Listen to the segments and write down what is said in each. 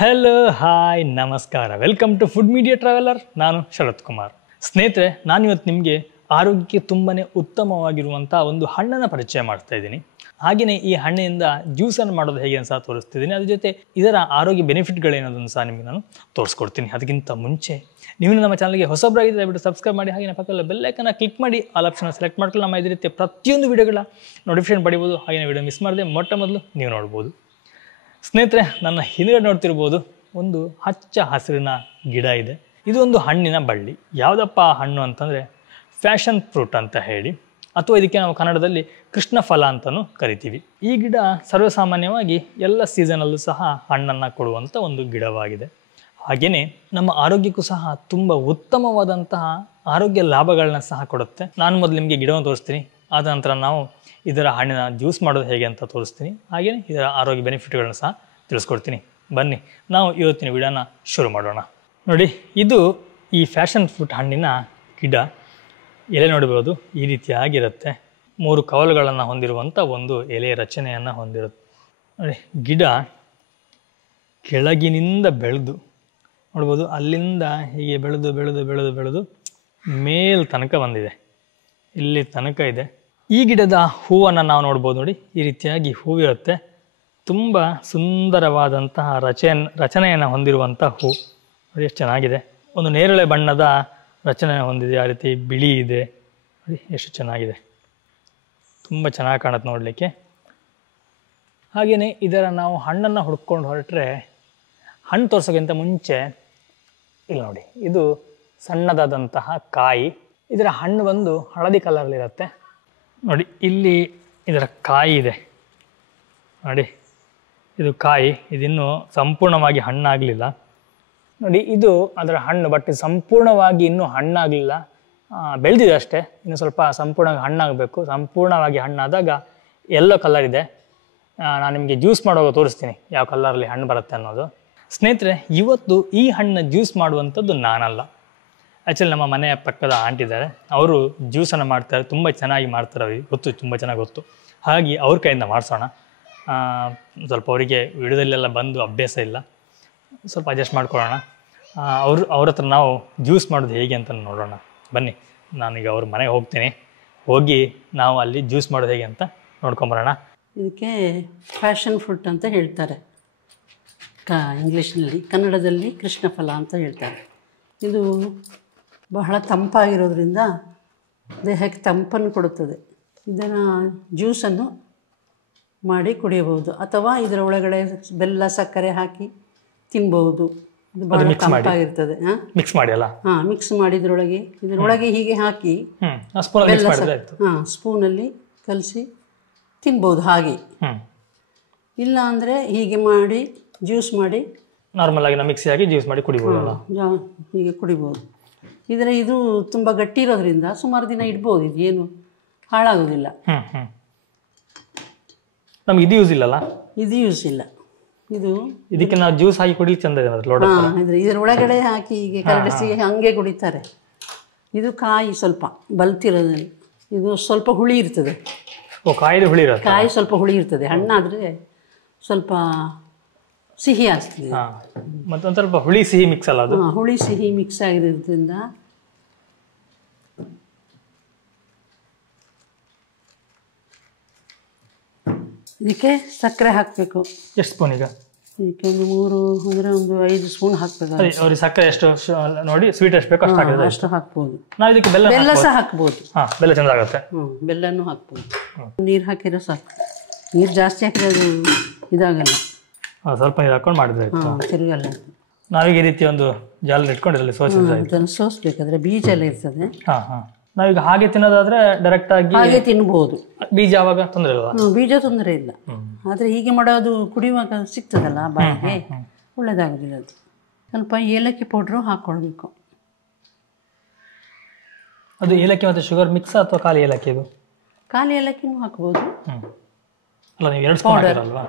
Hello hi ನಮಸ್ಕಾರ welcome to food media traveller. ನಾನು ಶರತ್ ಕುಮಾರ್. ಸ್ನೇಹಿತರೆ, ನಾನಿವತ್ತು ನಿಮಗೆ ಆರೋಗ್ಯಕ್ಕೆ ತುಂಬಾ ಉತ್ತಮವಾಗಿರುವಂಥ ಒಂದು ಹಣ್ಣನ್ನು ಪರಿಚಯ ಮಾಡ್ತಾ ಇದ್ದೀನಿ. ಹಾಗೆಯೇ ಈ ಹಣ್ಣಿನಿಂದ ಜ್ಯೂಸನ್ನು ಮಾಡೋದು ಹೇಗೆ ಅಂತ ಸಹ ತೋರಿಸ್ತಿದ್ದೀನಿ. ಅದ್ರ ಜೊತೆ ಇದರ ಆರೋಗ್ಯ ಬೆನಿಫಿಟ್ಗಳೇನೋದನ್ನು ಸಹ ನಿಮಗೆ ನಾನು ತೋರಿಸ್ಕೊಡ್ತೀನಿ. ಅದಕ್ಕಿಂತ ಮುಂಚೆ ನೀವು ನಮ್ಮ ಚಾನಲ್ಗೆ ಹೊಸಬರಾಗಿದ್ದರೆ ದಯವಿಟ್ಟು ಸಬ್ಸ್ಕ್ರೈಬ್ ಮಾಡಿ, ಹಾಗೆ ಪಕ್ಕದಲ್ಲಿ ಬೆಲ್ ಐಕನ್ನ ಕ್ಲಿಕ್ ಮಾಡಿ ಆಲ್ ಆಪ್ಷನ್ ಸೆಲೆಕ್ಟ್ ಮಾಡ್ಕೊಳ್ಳಿ. ನಮ್ಮ ಇದೇ ರೀತಿ ಪ್ರತಿಯೊಂದು ವಿಡಿಯೋಗಳ ನೋಟಿಫಿಕೇಶನ್ ಪಡಿಬೋದು. ಹಾಗೆಯೇ ವಿಡಿಯೋ ಮಿಸ್ ಮಾಡದೆ ಮೊಟ್ಟ ಮೊದಲು ನೀವು ನೋಡ್ಬೋದು. ಸ್ನೇಹಿತರೆ, ನನ್ನ ಹಿಂದುಗಡೆ ನೋಡ್ತಿರ್ಬೋದು ಒಂದು ಹಚ್ಚ ಹಸಿರಿನ ಗಿಡ ಇದೆ. ಇದು ಒಂದು ಹಣ್ಣಿನ ಬಳ್ಳಿ. ಯಾವುದಪ್ಪ ಹಣ್ಣು ಅಂತಂದರೆ ಫ್ಯಾಷನ್ ಫ್ರೂಟ್ ಅಂತ ಹೇಳಿ, ಅಥವಾ ಇದಕ್ಕೆ ನಾವು ಕನ್ನಡದಲ್ಲಿ ಕೃಷ್ಣ ಫಲ ಅಂತಲೂ ಕರಿತೀವಿ. ಈ ಗಿಡ ಸರ್ವಸಾಮಾನ್ಯವಾಗಿ ಎಲ್ಲ ಸೀಸನಲ್ಲೂ ಸಹ ಹಣ್ಣನ್ನು ಕೊಡುವಂಥ ಒಂದು ಗಿಡವಾಗಿದೆ. ಹಾಗೆಯೇ ನಮ್ಮ ಆರೋಗ್ಯಕ್ಕೂ ಸಹ ತುಂಬ ಉತ್ತಮವಾದಂತಹ ಆರೋಗ್ಯ ಲಾಭಗಳನ್ನ ಸಹ ಕೊಡುತ್ತೆ. ನಾನು ಮೊದಲು ನಿಮಗೆ ಗಿಡವನ್ನು ತೋರಿಸ್ತೀನಿ, ಆದ ನಂತರ ನಾವು ಇದರ ಹಣ್ಣಿನ ಜ್ಯೂಸ್ ಮಾಡೋದು ಹೇಗೆ ಅಂತ ತೋರಿಸ್ತೀನಿ. ಹಾಗೆಯೇ ಇದರ ಆರೋಗ್ಯ ಬೆನಿಫಿಟ್ಗಳನ್ನ ಸಹ ತಿಳಿಸ್ಕೊಡ್ತೀನಿ. ಬನ್ನಿ ನಾವು ಇವತ್ತಿನ ವಿಡಿಯೋನ ಶುರು ಮಾಡೋಣ. ನೋಡಿ, ಇದು ಈ ಫ್ಯಾಷನ್ ಫ್ರೂಟ್ ಹಣ್ಣಿನ ಗಿಡ. ಎಲೆ ನೋಡಬಹುದು, ಈ ರೀತಿಯಾಗಿರುತ್ತೆ. 3 ಕವಲುಗಳನ್ನು ಹೊಂದಿರುವಂಥ ಒಂದು ಎಲೆ ರಚನೆಯನ್ನು ಹೊಂದಿರುತ್ತೆ. ನೋಡಿ, ಗಿಡ ಕೆಳಗಿನಿಂದ ಬೆಳೆದು ನೋಡ್ಬೋದು, ಅಲ್ಲಿಂದ ಹೀಗೆ ಬೆಳೆದು ಬೆಳೆದು ಬೆಳೆದು ಬೆಳೆದು ಮೇಲ್ ತನಕ ಬಂದಿದೆ, ಇಲ್ಲಿ ತನಕ ಇದೆ. ಈ ಗಿಡದ ಹೂವನ್ನು ನಾವು ನೋಡ್ಬೋದು. ನೋಡಿ, ಈ ರೀತಿಯಾಗಿ ಹೂವಿರುತ್ತೆ. ತುಂಬ ಸುಂದರವಾದಂತಹ ರಚನೆಯನ್ನು ಹೊಂದಿರುವಂಥ ಹೂ. ನೋಡಿ ಎಷ್ಟು ಚೆನ್ನಾಗಿದೆ. ಒಂದು ನೇರಳೆ ಬಣ್ಣದ ರಚನೆ ಹೊಂದಿದೆ, ಆ ರೀತಿ ಬಿಳಿ ಇದೆ. ನೋಡಿ ಎಷ್ಟು ಚೆನ್ನಾಗಿದೆ, ತುಂಬ ಚೆನ್ನಾಗಿ ಕಾಣುತ್ತೆ ನೋಡಲಿಕ್ಕೆ. ಹಾಗೆಯೇ ಇದರ ನಾವು ಹಣ್ಣನ್ನು ಹುಡ್ಕೊಂಡು ಹೊರಟ್ರೆ, ಹಣ್ಣು ತೋರಿಸೋಕ್ಕಿಂತ ಮುಂಚೆ ಇಲ್ಲಿ ನೋಡಿ, ಇದು ಸಣ್ಣದಾದಂತಹ ಕಾಯಿ. ಇದರ ಹಣ್ಣು ಬಂದು ಹಳದಿ ಕಲರ್ಲಿರುತ್ತೆ. ನೋಡಿ, ಇಲ್ಲಿ ಇದರ ಕಾಯಿ ಇದೆ. ನೋಡಿ, ಇದು ಕಾಯಿ, ಇದಿನ್ನೂ ಸಂಪೂರ್ಣವಾಗಿ ಹಣ್ಣಾಗಲಿಲ್ಲ. ನೋಡಿ, ಇದು ಅದರ ಹಣ್ಣು, ಬಟ್ ಸಂಪೂರ್ಣವಾಗಿ ಇನ್ನೂ ಹಣ್ಣಾಗಲಿಲ್ಲ, ಬೆಳೆದಿದೆ ಅಷ್ಟೇ. ಇನ್ನು ಸ್ವಲ್ಪ ಸಂಪೂರ್ಣವಾಗಿ ಹಣ್ಣಾಗಬೇಕು. ಸಂಪೂರ್ಣವಾಗಿ ಹಣ್ಣಾದಾಗ ಯೆಲ್ಲೋ ಕಲರ್ ಇದೆ. ನಾನು ನಿಮಗೆ ಜ್ಯೂಸ್ ಮಾಡುವಾಗ ತೋರಿಸ್ತೀನಿ ಯಾವ ಕಲರಲ್ಲಿ ಹಣ್ಣು ಬರುತ್ತೆ ಅನ್ನೋದು. ಸ್ನೇಹಿತರೆ, ಇವತ್ತು ಈ ಹಣ್ಣನ್ನ ಜ್ಯೂಸ್ ಮಾಡುವಂಥದ್ದು ನಾನಲ್ಲ. ಆ್ಯಕ್ಚುಲಿ ನಮ್ಮ ಮನೆಯ ಪಕ್ಕದ ಆಂಟಿ ಇದ್ದಾರೆ, ಅವರು ಜ್ಯೂಸನ್ನು ಮಾಡ್ತಾರೆ. ತುಂಬ ಚೆನ್ನಾಗಿ ಮಾಡ್ತಾರೆ, ಅವ್ರಿಗೆ ಗೊತ್ತು, ತುಂಬ ಚೆನ್ನಾಗಿ ಗೊತ್ತು. ಹಾಗೆ ಅವ್ರ ಕೈಯಿಂದ ಮಾಡಿಸೋಣ. ಸ್ವಲ್ಪ ಅವರಿಗೆ ವಿಡಿಯೋದಲ್ಲೆಲ್ಲ ಬಂದು ಅಭ್ಯಾಸ ಇಲ್ಲ, ಸ್ವಲ್ಪ ಅಡ್ಜಸ್ಟ್ ಮಾಡ್ಕೊಳ್ಳೋಣ. ಅವ್ರ ಹತ್ರ ನಾವು ಜ್ಯೂಸ್ ಮಾಡೋದು ಹೇಗೆ ಅಂತ ನೋಡೋಣ. ಬನ್ನಿ, ನಾನೀಗ ಅವ್ರ ಮನೆಗೆ ಹೋಗ್ತೀನಿ. ಹೋಗಿ ನಾವು ಅಲ್ಲಿ ಜ್ಯೂಸ್ ಮಾಡೋದು ಹೇಗೆ ಅಂತ ನೋಡ್ಕೊಂಬರೋಣ. ಇದಕ್ಕೆ ಫ್ಯಾಷನ್ ಫ್ರೂಟ್ ಅಂತ ಹೇಳ್ತಾರೆ ಇಂಗ್ಲೀಷ್ನಲ್ಲಿ. ಕನ್ನಡದಲ್ಲಿ ಕೃಷ್ಣ ಫಲ ಅಂತ ಹೇಳ್ತಾರೆ. ಇದು ಬಹಳ ತಂಪಾಗಿರೋದ್ರಿಂದ ದೇಹಕ್ಕೆ ತಂಪನ್ನು ಕೊಡುತ್ತದೆ. ಇದನ್ನು ಜ್ಯೂಸನ್ನು ಮಾಡಿ ಕುಡಿಯಬಹುದು, ಅಥವಾ ಇದರ ಒಳಗಡೆ ಬೆಲ್ಲ ಸಕ್ಕರೆ ಹಾಕಿ ತಿನ್ಬಹುದು. ಇದು ಬಹಳ ತಂಪಾಗಿರ್ತದೆ. ಮಿಕ್ಸ್ ಮಾಡಿ ಅಲ್ಲ? ಮಿಕ್ಸ್ ಮಾಡಿ ಇದರೊಳಗೆ ಹೀಗೆ ಹಾಕಿ ಸ್ಪೂನಲ್ಲಿ ಕಲಸಿ ತಿನ್ಬೋದು. ಹಾಗೆ ಇಲ್ಲ ಅಂದರೆ ಹೀಗೆ ಮಾಡಿ ಜ್ಯೂಸ್ ಮಾಡಿ ನಾರ್ಮಲ್ ಆಗಿ ಮಿಕ್ಸಿ ಹಾಕಿ ಜ್ಯೂಸ್ ಮಾಡಿ ಕುಡಿಬೋದಲ್ಲ, ಹೀಗೆ ಕುಡಿಬೋದು. ಇದು ತುಂಬ ಗಟ್ಟಿ ಇರೋದ್ರಿಂದ ಸುಮಾರು ದಿನ ಇಡ್ಬೋದು, ಇದು ಏನು ಹಾಳಾಗೋದಿಲ್ಲ. ನಮ್ಗೆ ಇದು ಯೂಸ್ ಇಲ್ಲಲ್ಲ? ಇದು ಯೂಸ್ ಇಲ್ಲ. ಇದಕ್ಕೆ ನಾವು ಜ್ಯೂಸ್ ಹಾಕಿ ಕುಡಿ ಚಂದ ಇದೆ. ಇದರ ಒಳಗಡೆ ಹಾಕಿ ಹೀಗೆ ಕರಡಿಸಿ ಹಂಗೆ ಕುಡಿತಾರೆ. ಇದು ಕಾಯಿ ಸ್ವಲ್ಪ ಬಲ್ತಿರೋದ್ರಲ್ಲಿ ಇದು ಸ್ವಲ್ಪ ಹುಳಿ ಇರ್ತದೆ. ಕಾಯಿ ಸ್ವಲ್ಪ ಹುಳಿ ಇರ್ತದೆ, ಹಣ್ಣಾದರೆ ಸ್ವಲ್ಪ ಸಿಹಿ ಆಗ್ತದೆ. ಮತ್ತೊಂದು ಸ್ವಲ್ಪ ಹುಳಿ ಸಿಹಿ ಮಿಕ್ಸ್ ಅಲ್ಲ ಅದು? ಹುಳಿ ಸಿಹಿ ಮಿಕ್ಸ್ ಆಗಿರೋದ್ರಿಂದ ಇದಕ್ಕೆ ಸಕ್ಕರೆ ಹಾಕಬೇಕು. ಎಷ್ಟು ಸ್ಪೂನ್? ಈಗ ಇದಕ್ಕೆ ಒಂದು 5 ಸ್ಪೂನ್ ಹಾಕಬೇಕು. ಅವ್ರಿಗೆ ಸಕ್ಕರೆ ಎಷ್ಟು ನೋಡಿ, ಸ್ವೀಟ್ ಎಷ್ಟು ಬೇಕು ಅಷ್ಟು ಹಾಕ್ಬೋದು. ನಾವು ಇದಕ್ಕೆ ಬೆಲ್ಲ ಸಹ ಹಾಕ್ಬೋದು. ಬೆಲ್ಲ ಚಂದ ಆಗುತ್ತೆ. ಬೆಲ್ಲನೂ ಹಾಕ್ಬೋದು. ನೀರು ಹಾಕಿರೋ ಸಾಕು. ನೀರು ಜಾಸ್ತಿ ಹಾಕಿದ್ರೆ ಅದು ಇದಾಗಲ್ಲ. ಸ್ವಲ್ಪ ನೀರು ಹಾಕೊಂಡು ಮಾಡಿದ್ರೆ ತಿರುಗಲ್ಲ. ನಾವೀಗ ಈ ರೀತಿ ಒಂದು ಜಾಲ ಇಟ್ಕೊಂಡಿರಲಿ ಸೋಸ್ಬೇಕಾದ್ರೆ ಬೀಜ ಎಲ್ಲ ಇರ್ತದೆ. ನಾವೀಗ ಹಾಗೆ ತಿನ್ನೋದಾದ್ರೆ ಡೈರೆಕ್ಟ್ ಆಗಿ ಹಾಗೆ ತಿನ್ಬಹುದು. ಬೀಜ ಆವಾಗ ತೊಂದರೆ ಇಲ್ಲ? ಬೀಜ ತೊಂದರೆ ಇಲ್ಲ. ಆದ್ರೆ ಹೀಗೆ ಮಾಡೋದು ಕುಡಿಯುವಾಗ ಸಿಗ್ತದಲ್ಲ ಬಾಯಿಗೆ, ಒಳ್ಳೇದಾಗೋದಿಲ್ಲ. ಅದು ಸ್ವಲ್ಪ ಏಲಕ್ಕಿ ಪೌಡ್ರು ಹಾಕೊಳ್ಬೇಕು. ಅದು ಏಲಕ್ಕಿ ಮತ್ತೆ ಶುಗರ್ ಮಿಕ್ಸ್ ಅಥವಾ ಖಾಲಿ ಏಲಕ್ಕಿ? ಇದು ಖಾಲಿ ಏಲಕ್ಕಿನೂ ಹಾಕ್ಬೋದು. ಅಲ್ಲ, ನೀವು 2 ಸ್ಪೂನ್ ಹಾಕಿರಲ್ವಾ?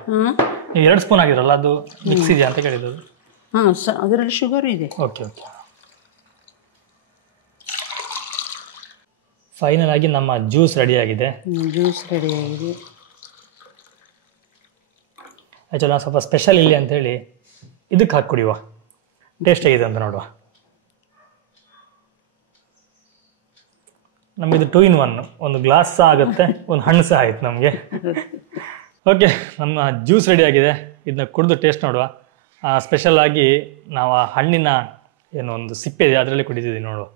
ನೀವು 2 ಸ್ಪೂನ್ ಹಾಕಿರಲ್ಲ, ಅದು ಮಿಕ್ಸ್ ಇದೆಯಾ ಅಂತ ಕೇಳಿದ್ದು. ಅದರಲ್ಲಿ ಶುಗರ್ ಇದೆ. ಓಕೆ. ಫೈನಲ್ ಆಗಿ ನಮ್ಮ ಜ್ಯೂಸ್ ರೆಡಿಯಾಗಿದೆ. ಆ್ಯಕ್ಚುಲಿ ನಾವು ಸ್ವಲ್ಪ ಸ್ಪೆಷಲ್ ಇಲ್ಲಿ ಅಂಥೇಳಿ ಇದಕ್ಕೆ ಹಾಕಿ ಕುಡಿಯುವ. ಟೇಸ್ಟ್ ಹೇಗಿದೆ ಅಂತ ನೋಡುವ. ನಮಗಿದು 2 in 1, ಒಂದು ಗ್ಲಾಸ್ ಸಹ ಆಗುತ್ತೆ, ಒಂದು ಹಣ್ಣು ಸಹ ಆಯ್ತು ನಮಗೆ. ಓಕೆ, ನಮ್ಮ ಜ್ಯೂಸ್ ರೆಡಿ ಆಗಿದೆ. ಇದನ್ನ ಕುಡಿದು ಟೇಸ್ಟ್ ನೋಡುವ. ಸ್ಪೆಷಲ್ ಆಗಿ ನಾವು ಆ ಹಣ್ಣಿನ ಏನು ಒಂದು ಸಿಪ್ಪೆ ಇದೆ ಅದರಲ್ಲಿ ಕುಡಿತಿದ್ದೀವಿ ನೋಡುವ.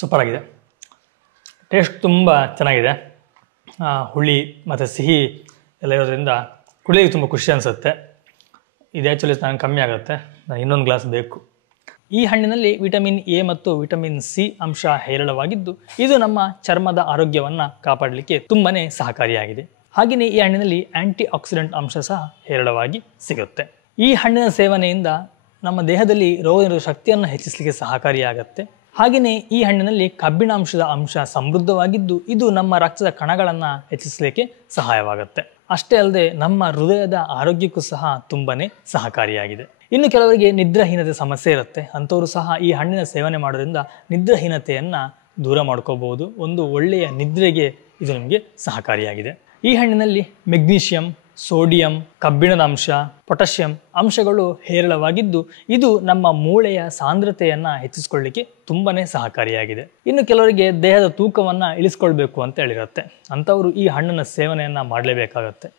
ಸೂಪರ್ ಆಗಿದೆ. ಟೇಸ್ಟ್ ತುಂಬ ಚೆನ್ನಾಗಿದೆ. ಹುಳಿ ಮತ್ತು ಸಿಹಿ ಎಲ್ಲ ಇರೋದ್ರಿಂದ ಕುಡಿಯೋಕ್ಕೆ ತುಂಬ ಖುಷಿ ಅನಿಸುತ್ತೆ. ಇದು ಆ್ಯಕ್ಚುಲಿ ನನಗೆ ಕಮ್ಮಿ ಆಗುತ್ತೆ, ನಾನು ಇನ್ನೊಂದು ಗ್ಲಾಸ್ ಬೇಕು. ಈ ಹಣ್ಣಿನಲ್ಲಿ ವಿಟಮಿನ್ ಎ ಮತ್ತು ವಿಟಮಿನ್ ಸಿ ಅಂಶ ಹೇರಳವಾಗಿದ್ದು ಇದು ನಮ್ಮ ಚರ್ಮದ ಆರೋಗ್ಯವನ್ನು ಕಾಪಾಡಲಿಕ್ಕೆ ತುಂಬನೇ ಸಹಕಾರಿಯಾಗಿದೆ. ಹಾಗೆಯೇ ಈ ಹಣ್ಣಿನಲ್ಲಿ ಆಂಟಿ ಆಕ್ಸಿಡೆಂಟ್ ಅಂಶ ಸಹ ಹೇರಳವಾಗಿ ಸಿಗುತ್ತೆ. ಈ ಹಣ್ಣಿನ ಸೇವನೆಯಿಂದ ನಮ್ಮ ದೇಹದಲ್ಲಿ ರೋಗನಿರೋಧಕ ಶಕ್ತಿಯನ್ನು ಹೆಚ್ಚಿಸಲಿಕ್ಕೆ ಸಹಕಾರಿಯಾಗುತ್ತೆ. ಹಾಗೆಯೇ ಈ ಹಣ್ಣಿನಲ್ಲಿ ಕಬ್ಬಿಣಾಂಶದ ಅಂಶ ಸಮೃದ್ಧವಾಗಿದ್ದು ಇದು ನಮ್ಮ ರಕ್ತದ ಕಣಗಳನ್ನು ಹೆಚ್ಚಿಸಲಿಕ್ಕೆ ಸಹಾಯವಾಗುತ್ತೆ. ಅಷ್ಟೇ ಅಲ್ಲದೆ ನಮ್ಮ ಹೃದಯದ ಆರೋಗ್ಯಕ್ಕೂ ಸಹ ತುಂಬನೇ ಸಹಕಾರಿಯಾಗಿದೆ. ಇನ್ನು ಕೆಲವರಿಗೆ ನಿದ್ರಾಹೀನತೆ ಸಮಸ್ಯೆ ಇರುತ್ತೆ, ಅಂಥವರು ಸಹ ಈ ಹಣ್ಣಿನ ಸೇವನೆ ಮಾಡೋದ್ರಿಂದ ನಿದ್ರಾಹೀನತೆಯನ್ನು ದೂರ ಮಾಡ್ಕೋಬಹುದು. ಒಂದು ಒಳ್ಳೆಯ ನಿದ್ರೆಗೆ ಇದು ನಿಮಗೆ ಸಹಕಾರಿಯಾಗಿದೆ. ಈ ಹಣ್ಣಿನಲ್ಲಿ ಮೆಗ್ನೀಷಿಯಂ, ಸೋಡಿಯಂ, ಕಬ್ಬಿಣದ ಅಂಶ, ಪೊಟ್ಯಾಷಿಯಂ ಅಂಶಗಳು ಹೇರಳವಾಗಿದ್ದು ಇದು ನಮ್ಮ ಮೂಳೆಯ ಸಾಂದ್ರತೆಯನ್ನು ಹೆಚ್ಚಿಸಿಕೊಳ್ಳಲಿಕ್ಕೆ ತುಂಬನೇ ಸಹಕಾರಿಯಾಗಿದೆ. ಇನ್ನು ಕೆಲವರಿಗೆ ದೇಹದ ತೂಕವನ್ನು ಇಳಿಸ್ಕೊಳ್ಬೇಕು ಅಂತ ಹೇಳಿರುತ್ತೆ, ಅಂಥವರು ಈ ಹಣ್ಣನ್ನು ಸೇವನೆಯನ್ನು ಮಾಡಲೇಬೇಕಾಗತ್ತೆ.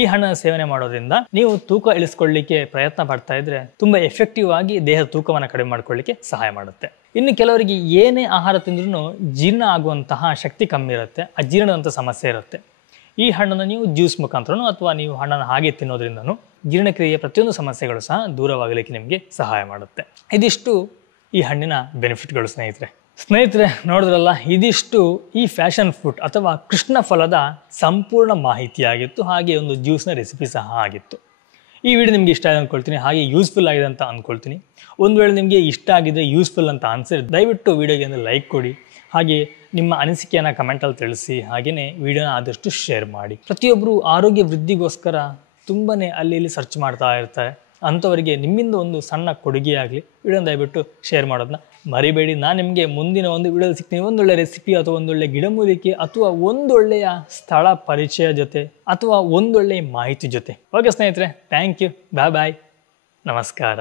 ಈ ಹಣ್ಣನ್ನು ಸೇವನೆ ಮಾಡೋದ್ರಿಂದ ನೀವು ತೂಕ ಇಳಿಸ್ಕೊಳ್ಳಿಕ್ಕೆ ಪ್ರಯತ್ನ ಪಡ್ತಾ ಇದ್ರೆ ತುಂಬ ಎಫೆಕ್ಟಿವ್ ಆಗಿ ದೇಹದ ತೂಕವನ್ನು ಕಡಿಮೆ ಮಾಡ್ಕೊಳ್ಳಿಕ್ಕೆ ಸಹಾಯ ಮಾಡುತ್ತೆ. ಇನ್ನು ಕೆಲವರಿಗೆ ಏನೇ ಆಹಾರ ತಿಂದ್ರೂ ಜೀರ್ಣ ಆಗುವಂತಹ ಶಕ್ತಿ ಕಮ್ಮಿ ಇರುತ್ತೆ, ಅಜೀರ್ಣದಂಥ ಸಮಸ್ಯೆ ಇರುತ್ತೆ. ಈ ಹಣ್ಣನ್ನು ನೀವು ಜ್ಯೂಸ್ ಮುಖಾಂತರನೂ ಅಥವಾ ನೀವು ಹಣ್ಣನ್ನು ಹಾಗೆ ತಿನ್ನೋದ್ರಿಂದನೂ ಜೀರ್ಣಕ್ರಿಯೆಯ ಪ್ರತಿಯೊಂದು ಸಮಸ್ಯೆಗಳು ಸಹ ದೂರವಾಗಲಿಕ್ಕೆ ನಿಮಗೆ ಸಹಾಯ ಮಾಡುತ್ತೆ. ಇದಿಷ್ಟು ಈ ಹಣ್ಣಿನ ಬೆನಿಫಿಟ್ಗಳು ಸ್ನೇಹಿತರೆ ನೋಡಿದ್ರಲ್ಲ, ಇದಿಷ್ಟು ಈ ಫ್ಯಾಷನ್ ಫ್ರೂಟ್ ಅಥವಾ ಕೃಷ್ಣ ಫಲದ ಸಂಪೂರ್ಣ ಮಾಹಿತಿಯಾಗಿತ್ತು. ಹಾಗೆ ಒಂದು ಜ್ಯೂಸ್ನ ರೆಸಿಪಿ ಸಹ ಆಗಿತ್ತು. ಈ ವಿಡಿಯೋ ನಿಮಗೆ ಇಷ್ಟ ಆಗಿದೆ ಅಂದ್ಕೊಳ್ತೀನಿ, ಹಾಗೆ ಯೂಸ್ಫುಲ್ ಆಗಿದೆ ಅಂತ ಅಂದ್ಕೊಳ್ತೀನಿ. ಒಂದು ವೇಳೆ ನಿಮಗೆ ಇಷ್ಟ ಆಗಿದೆ, ಯೂಸ್ಫುಲ್ ಅಂತ ಅನಿಸಿದ್ರೆ ದಯವಿಟ್ಟು ವಿಡಿಯೋಗೆ ಒಂದು ಲೈಕ್ ಕೊಡಿ. ಹಾಗೆ ನಿಮ್ಮ ಅನಿಸಿಕೆಯನ್ನು ಕಮೆಂಟಲ್ಲಿ ತಿಳಿಸಿ. ಹಾಗೆಯೇ ವಿಡಿಯೋನ ಆದಷ್ಟು ಶೇರ್ ಮಾಡಿ. ಪ್ರತಿಯೊಬ್ಬರು ಆರೋಗ್ಯ ವೃದ್ಧಿಗೋಸ್ಕರ ತುಂಬಾ ಅಲ್ಲಿ ಇಲ್ಲಿ ಸರ್ಚ್ ಮಾಡ್ತಾ ಇರ್ತಾರೆ. ಅಂಥವರಿಗೆ ನಿಮ್ಮಿಂದ ಒಂದು ಸಣ್ಣ ಕೊಡುಗೆಯಾಗಲಿ ವಿಡಿಯೋನ ದಯವಿಟ್ಟು ಶೇರ್ ಮಾಡೋದನ್ನ ಮರಿಬೇಡಿ. ನಾನು ನಿಮಗೆ ಮುಂದಿನ ಒಂದು ವಿಡಿಯೋದಲ್ಲಿ ಸಿಗ್ತೀನಿ, ಒಂದೊಳ್ಳೆ ರೆಸಿಪಿ ಅಥವಾ ಒಂದೊಳ್ಳೆ ಗಿಡಮೂಲಿಕೆ ಅಥವಾ ಒಂದೊಳ್ಳೆಯ ಸ್ಥಳ ಪರಿಚಯ ಜೊತೆ ಅಥವಾ ಒಂದೊಳ್ಳೆ ಮಾಹಿತಿ ಜೊತೆ. ಓಕೆ ಸ್ನೇಹಿತರೆ, ಥ್ಯಾಂಕ್ ಯು, ಬಾಯ್ ಬಾಯ್, ನಮಸ್ಕಾರ.